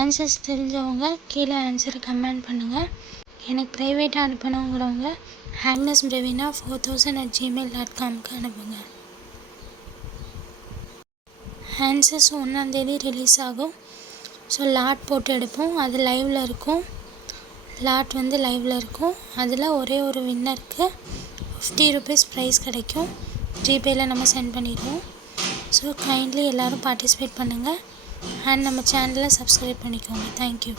ஆன்சர்ஸ் தெரிஞ்சவங்க கீழே ஆன்சரை கமெண்ட் பண்ணுங்கள். எனக்கு ப்ரைவேட்டாக அனுப்பணுங்கிறவங்க agnesbrevina4000@gmail.comக்கு அனுப்புங்க. ஆன்சர்ஸ் 1ஆம் தேதி ரிலீஸ் ஆகும். ஸோ லாட் போட்டு எடுப்போம். அது லைவில் இருக்கும். லாட் லைவில் இருக்கும். அதில் ஒரே ஒரு வின்னருக்கு ₹50 ப்ரைஸ் கிடைக்கும். ஜிபேயில் நம்ம சென்ட் பண்ணிடுவோம். ஸோ கைண்ட்லி எல்லோரும் பார்ட்டிசிபேட் பண்ணுங்கள். அண்ட் நம்ம சேனலை சப்ஸ்கிரைப் பண்ணிக்கோங்க. தேங்க்யூ.